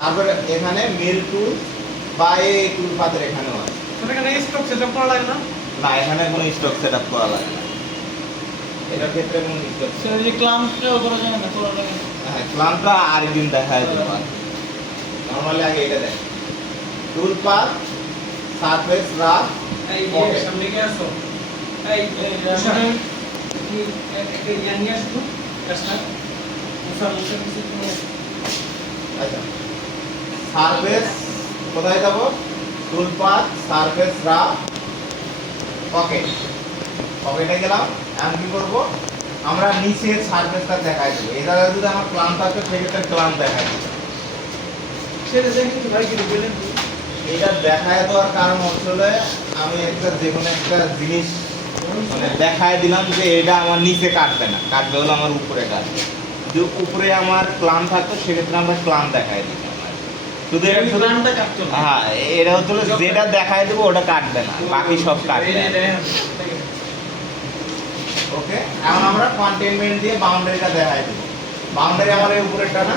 তারপরে এখানে মিল টুল বা এই টুল পাতের এখানেও আছে। এখানে স্টক সেটআপ করা লাগে না? না, এখানে কোনো স্টক সেটআপ করা লাগে না, এটার ক্ষেত্রে কোনো স্টক। সে যে ক্লাম্পটাও করা যায় না, করা লাগে না। হ্যাঁ, ক্লাম্পটা আরেকদিন দেখায় দেবো। নরমালি আগে এটা দেখ, টুল পাত, সারফেস রাফ, এই ওকে। যে সামনে গিয়ে আসো, এই সামনে কি একটা ইয়ান নিয়ে আসো কাজটা মুসার কিছু তো। আচ্ছা, সারফেস কোথায় যাব? টুল পাত, সারফেস রাফ, ওকে। পকেটে গেলাম। এখন কি করব? আমরা নিচের সারফেসটা দেখাই দেবো। এই জায়গায় যদি আমার ক্লাম্প থাকে সেক্ষেত্রে ক্লাম্প দেখাই দেবো। সেটা দেখি তো ভাই কি বললেন। এটা দেখায় দেওয়ার কারণ হচ্ছে আমি একটা যে কোনো একটা জিনিস মানে দেখায় দিলাম যে এটা আমার নিচে কাটবে না, কাটবে হলো আমার উপরে কাটবে। যদি উপরে আমার ক্লাম থাকতো সেক্ষেত্রে আমরা ক্লাম দেখায় দিতাম। শুধু এটা শুধু ক্লামটা কাটতো না। হ্যাঁ, এটা হচ্ছে যেটা দেখায় দেবো ওটা কাটবে না, বাকি সব কাটবে। ওকে, এখন আমরা কন্টেইনমেন্ট দিয়ে বাউন্ডারিটা দেখাই দেবো। বাউন্ডারি আমার এই উপরেরটা না,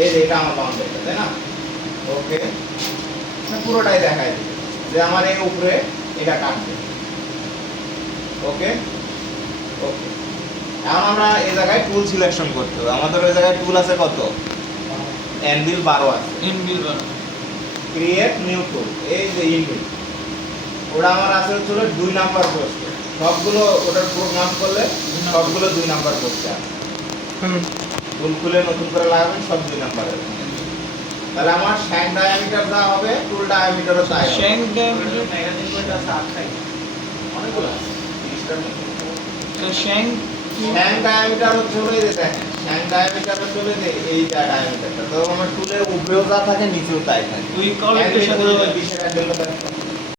এই যে এটা আমার বাউন্ডারিটা, তাই না? ওকে, পুরোটাই দেখাই দিই যে আমার এই উপরে এটা কাটবে। ওকে ওকে, এখন আমরা এই জায়গায় টুল সিলেকশন করতে হবে। আমাদের ওই জায়গায় টুল আছে কত? অ্যানভিল 12 আছে। ইনবিল বানা ক্রিয়েট নিউ টুল, এই যে ইনভিল, ওটা আমার আছে হচ্ছে 2 নাম্বার পোস্ট। সবগুলো ওটার প্রোগ্রাম করলে সবগুলো 2 নাম্বার পোস্টে আছে। টুল খুলে নতুন করে লাগাবেন, সব 2 নাম্বারের। তাহলে আমার শ্যাঙ্ক ডায়ামিটার যা হবে, টুল ডায়ামিটারও তাই হবে। শ্যাঙ্ক ডায়ামিটার ম্যাগাজিন বইটা আছে 8টাই, অনেকগুলো আছে 30টার মতো। তো শ্যাঙ্ক শ্যাঙ্ক ডায়ামিটার হচ্ছে এই যে দেখেন, শ্যাঙ্ক ডায়ামিটার হচ্ছে যে এই ডায়ামিটারটা। তো আমার টুলের উপরেও যা থাকে নিচেও তাই থাকে। ওই কলের সাথে 20 এর